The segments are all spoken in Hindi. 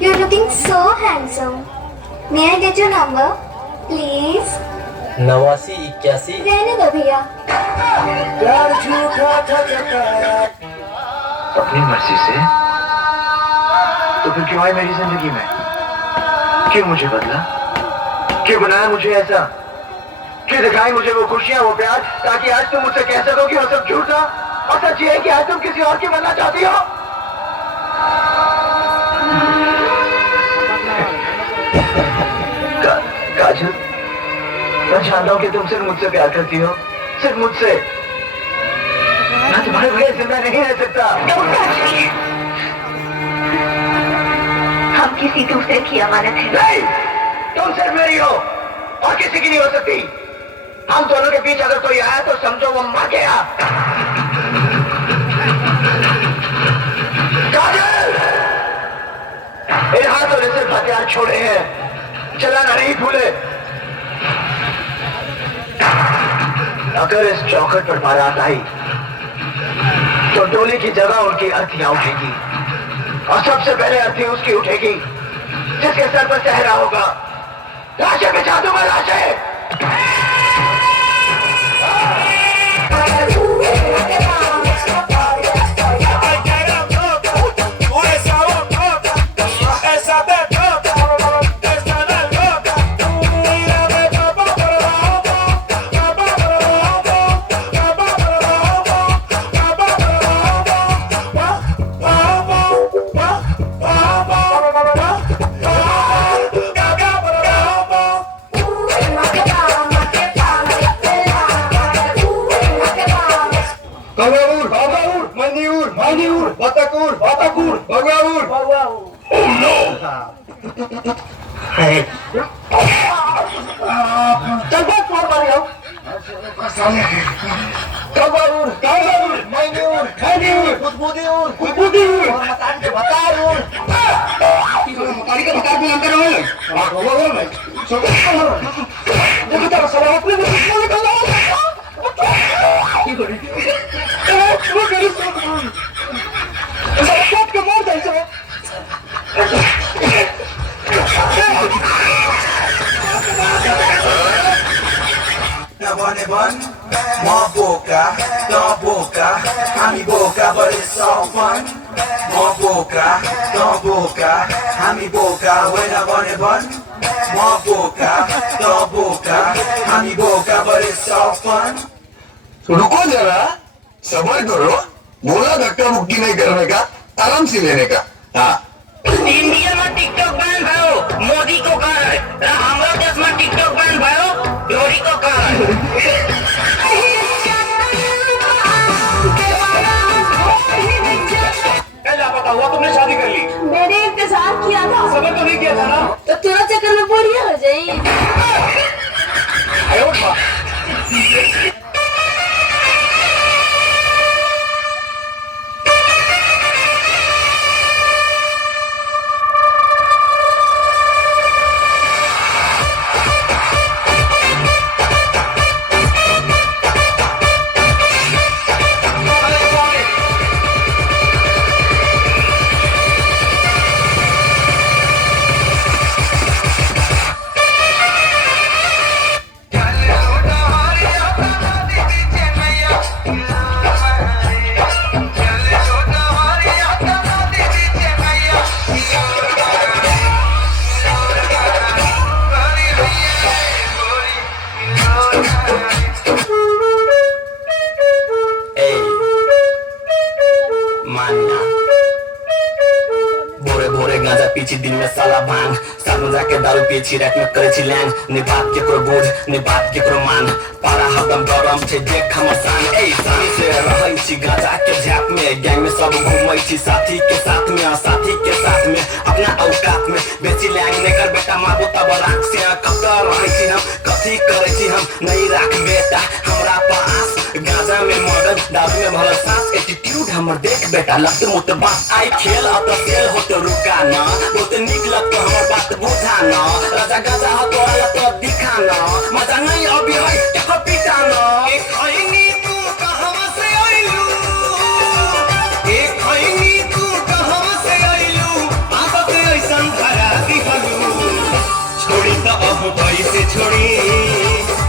You're looking so handsome. May I get your number, please? 8981। रहने दो भैया। अपनी मर्जी से तो फिर क्यों आई मेरी जिंदगी में? क्यों मुझे बदला? क्यों बनाया मुझे ऐसा? क्यों दिखाई मुझे वो खुशियां, वो प्यार, ताकि आज तुम मुझसे कह सको कि वो सब झूठ था और सच ये है कि आज तुम किसी और की बनना चाहती हो? काजल, मैं जानता हूं कि तुम सिर्फ मुझसे प्यार करती हो, सिर्फ मुझसे। मैं तुम्हारे बगैर जिंदा नहीं रह सकता। हम किसी दूसरे की अमानत है। नहीं, तुम सिर्फ मेरी हो और किसी की नहीं हो सकती। हम दोनों के बीच अगर कोई आया तो समझो वो मर गया। काजल, इन हाथों ने सिर्फ हथियार छोड़े हैं, चलाना नहीं भूले। अगर इस चौखट पर बारात आई तो डोली की जगह उनकी अर्थियां उठेगी और सबसे पहले अर्थी उसकी उठेगी जिसके सर पर सहरा होगा। लाशें बिछा दूंगा, लाशें। Batakur, Batakur, Bagaur, Bagaur. Oh no! Hey. चल बात मार Mario. Bagaur, Bagaur, Maniur, Maniur, Kutbudiur, Kutbudiur. Matari के बताऊँ। matari के बता भी अंदर हो। बात हो गया भाई। देखो तेरा सवाल अपने में किसने निकाला? ठीक हो रही। वो करी सब। Stop के मार दे सब। Na one bun, more boca, no boca, hami boca, but it's all fun. More boca, no boca, hami boca, when I want a bun. More boca, no boca, hami boca, but it's all fun. रुको जरा, सबर करो, बोला धक्का मुक्की नहीं करने का, आराम से लेने का। हाँ। इंडिया में टिकटॉक बैन भयो, मोदी को कर, हमारा देश में टिकटॉक बैन भयो, योरी को कर। लापता हुआ तुमने शादी कर ली? मैंने इंतजार किया था। सबर तो नहीं किया था ना? तो थोड़ा चक्कर में बुढ़िया हो जाएगी। अरे उठा। पीछे दिन में साला भांग साथ में जाके दारू पीछी रात में करे छी लैंग नि बात के करो बोझ नि बात के करो मान पारा हदम गरम छे देख हमर सान ए सान से रहै छी गाजा के झाप में गैंग में सब घूमै छी साथी के साथ में अपना औकात में बेची लैंग ने कर बेटा माबू तब राख से कतर रहै छी हम कथी करे छी हम नहीं राख बेटा हमरा पास गाजा में मदद दारू में भरल सांस एटीट्यूड हमर देख बेटा लगते मुत बात आई खेल अब सेल हो तो रुका ना बहुत निक लग तो हमर बात बुझा ना राजा गाजा हो तो अलग तो दिखा ना मजा नहीं अभी है देखो पिटा ना एक खैनी तू कहां से आइलू एक खैनी तू कहां से आइलू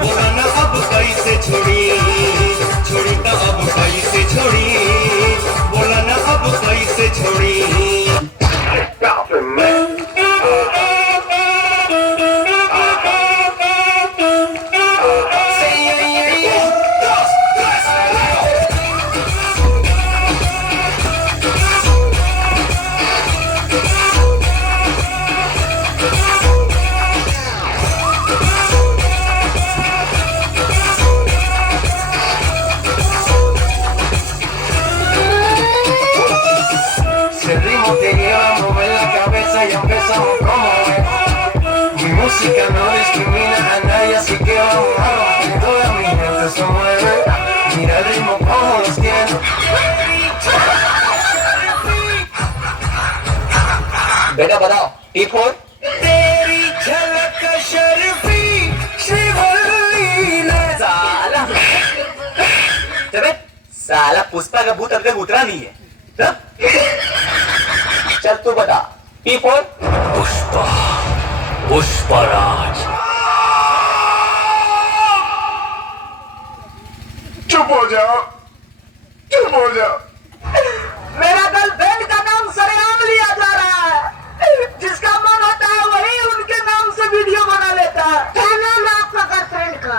बोला ना अब कैसे छोड़ी छोड़ी तो अब कैसे छोड़ी बोला ना अब कैसे छोड़ी Si el ritmo te lleva a mover la cabeza y empezamos como es. Mi música no discrimina a nadie, así que vamos a romper. Toda mi gente se mueve. Mira el ritmo como los tiene. बेटा बताओ T4 तेरी झलक शर्फी श्रीवल्ली ने साला चले साला पुष्पा का भूत अब तक उतरा नहीं है चल तू बता P4 पुष्पा पुष्पराज चुप हो जाओ, चुप हो जाओ। मेरा गर्लफ्रेंड का नाम सरेआम लिया जा रहा है जिसका मन होता है वही उनके नाम से वीडियो बना लेता है। क्या नाम है आपका गर्लफ्रेंड का?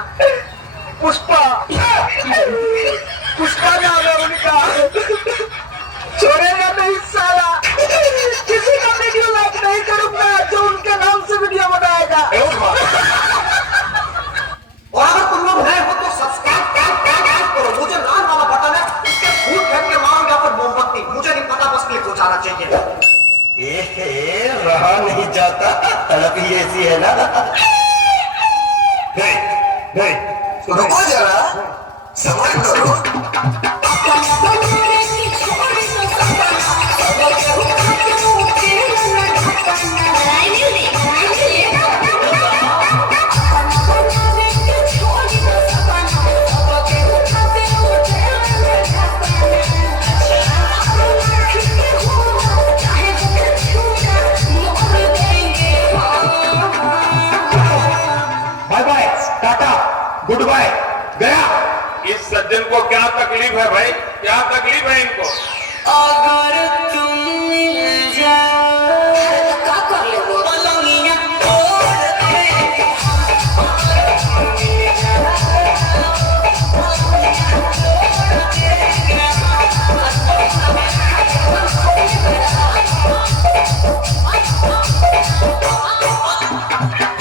पुष्पा पुष्पा नाम है उनका। छोड़ेगा नहीं साला, किसी का वीडियो लाइक नहीं करूंगा जो उनके नाम से वीडियो बनाएगा। और अगर तुम लोग नए हो तो सब्सक्राइब करो। मुझे लाल वाला बटन है, इसके फूट फेंक के मारूंगा पर मोमबत्ती। मुझे नहीं पता, बस क्लिक हो जाना चाहिए। रहा नहीं जाता, तड़प ही ऐसी है ना। रुको जरा, सबर करो। Bye bye, tata, goodbye, गया। इस सज्जन को क्या तकलीफ है भाई, क्या तकलीफ है इनको? अगर तुम मिल जाओ क्या कर ले वो? पलंगिया तोड़ देंगे।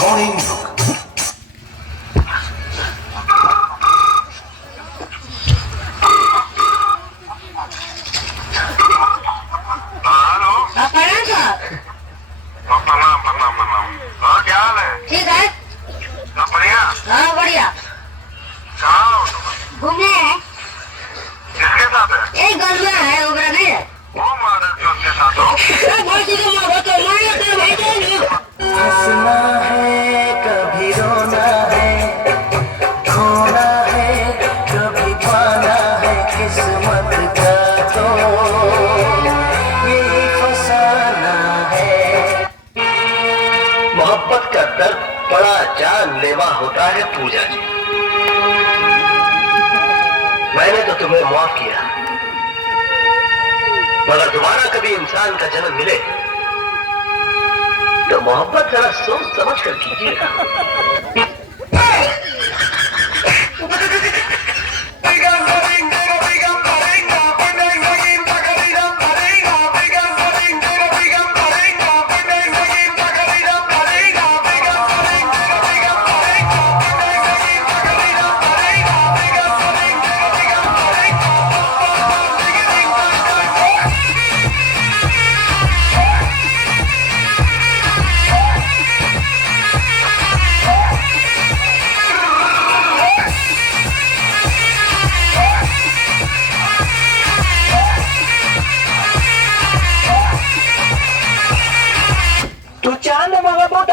कौन इन लोग? हाँ, क्या हाल है? ठीक है। सब बढ़िया? हाँ बढ़िया। कहाँ हो तुम? घूमने हैं। किसके साथ है? एक गलुआ है, ओबरा नहीं है। वो मॉडल जो उसके साथ हो? हंसना है कभी रोना है, खोना है कभी पाना है, किस्मत का तो यही फसाना है। मोहब्बत का दर्द बड़ा जानलेवा होता है पूजा जी। मैंने तो तुम्हें माफ किया, मगर दोबारा कभी इंसान का जन्म मिले तो मोहब्बत जरा सोच समझ कर कीजिए।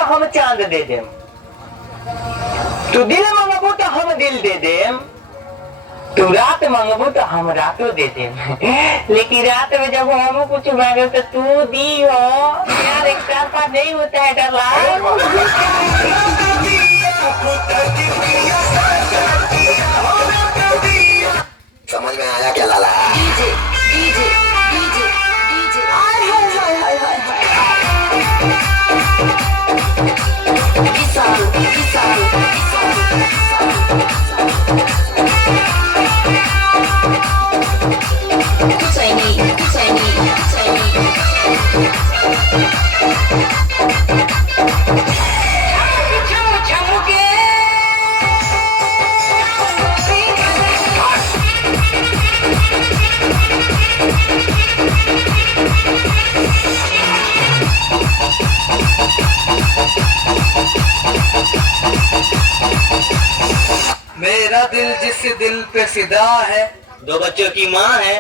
हम चांद दे देम, तू दिल मंगबो तो हम दिल दे देम, तू रात मंगबो तो हम रातों दे देम। लेकिन रात में जब हम कुछ मांगे तो तू दी हो यार, एक तरफा नहीं होता है डरला। समझ में आया क्या लाला? मेरा दिल जिस दिल पे फिदा है, 2 बच्चों की माँ है।